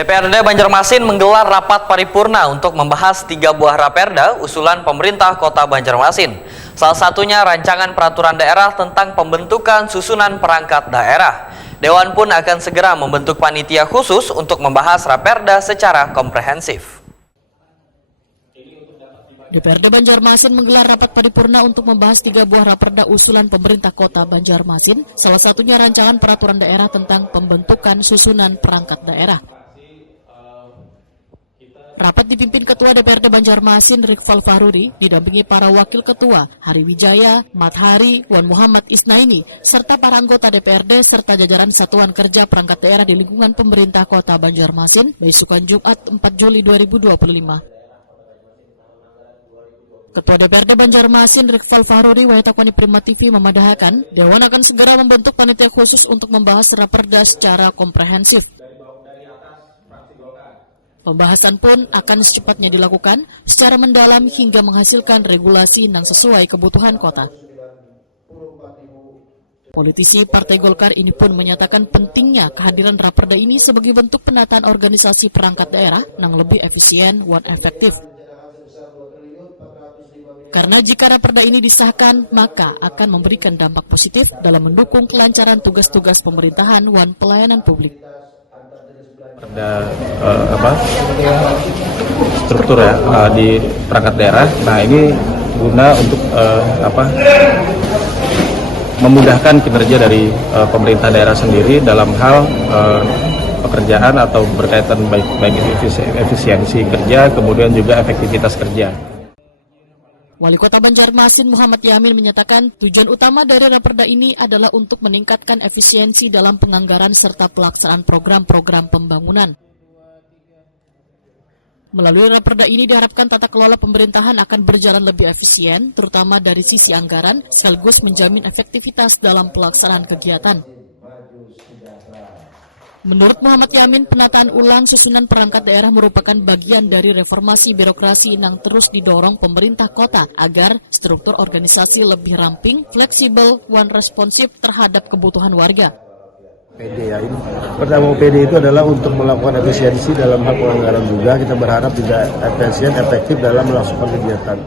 DPRD Banjarmasin menggelar rapat paripurna untuk membahas 3 buah raperda usulan pemerintah Kota Banjarmasin. Salah satunya rancangan peraturan daerah tentang pembentukan susunan perangkat daerah. Dewan pun akan segera membentuk panitia khusus untuk membahas raperda secara komprehensif. DPRD Banjarmasin menggelar rapat paripurna untuk membahas 3 buah raperda usulan pemerintah Kota Banjarmasin, salah satunya rancangan peraturan daerah tentang pembentukan susunan perangkat daerah. Rapat dipimpin Ketua DPRD Banjarmasin Rikfal Fahruri, didampingi para Wakil Ketua Hari Wijaya, Mathari, Wan Muhammad Isnaini, serta para anggota DPRD serta jajaran Satuan Kerja Perangkat Daerah di lingkungan pemerintah Kota Banjarmasin, besukan Jumat 4 Juli 2025. Ketua DPRD Banjarmasin Rikfal Fahruri Wahitakoni Prima TV memadahkan, Dewan akan segera membentuk panitia khusus untuk membahas raperda secara komprehensif. Pembahasan pun akan secepatnya dilakukan secara mendalam hingga menghasilkan regulasi yang sesuai kebutuhan kota. Politisi Partai Golkar ini pun menyatakan pentingnya kehadiran raperda ini sebagai bentuk penataan organisasi perangkat daerah yang lebih efisien dan efektif. Karena jika raperda ini disahkan, maka akan memberikan dampak positif dalam mendukung kelancaran tugas-tugas pemerintahan dan pelayanan publik. Ada struktur di perangkat daerah. Nah, ini guna untuk memudahkan kinerja dari pemerintah daerah sendiri dalam hal pekerjaan atau berkaitan baik efisiensi kerja, kemudian juga efektivitas kerja. Wali Kota Banjarmasin Muhammad Yamin menyatakan tujuan utama dari raperda ini adalah untuk meningkatkan efisiensi dalam penganggaran serta pelaksanaan program-program pembangunan. Melalui raperda ini diharapkan tata kelola pemerintahan akan berjalan lebih efisien, terutama dari sisi anggaran, sekaligus menjamin efektivitas dalam pelaksanaan kegiatan. Menurut Muhammad Yamin, penataan ulang susunan perangkat daerah merupakan bagian dari reformasi birokrasi yang terus didorong pemerintah kota agar struktur organisasi lebih ramping, fleksibel, dan responsif terhadap kebutuhan warga. Pertama PD itu adalah untuk melakukan efisiensi dalam hal penganggaran juga. Kita berharap juga efisien, efektif dalam melaksanakan kegiatan.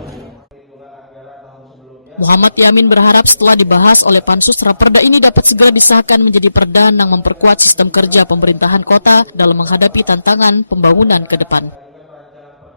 Muhammad Yamin berharap setelah dibahas oleh Pansus, raperda ini dapat segera disahkan menjadi perda yang memperkuat sistem kerja pemerintahan kota dalam menghadapi tantangan pembangunan ke depan.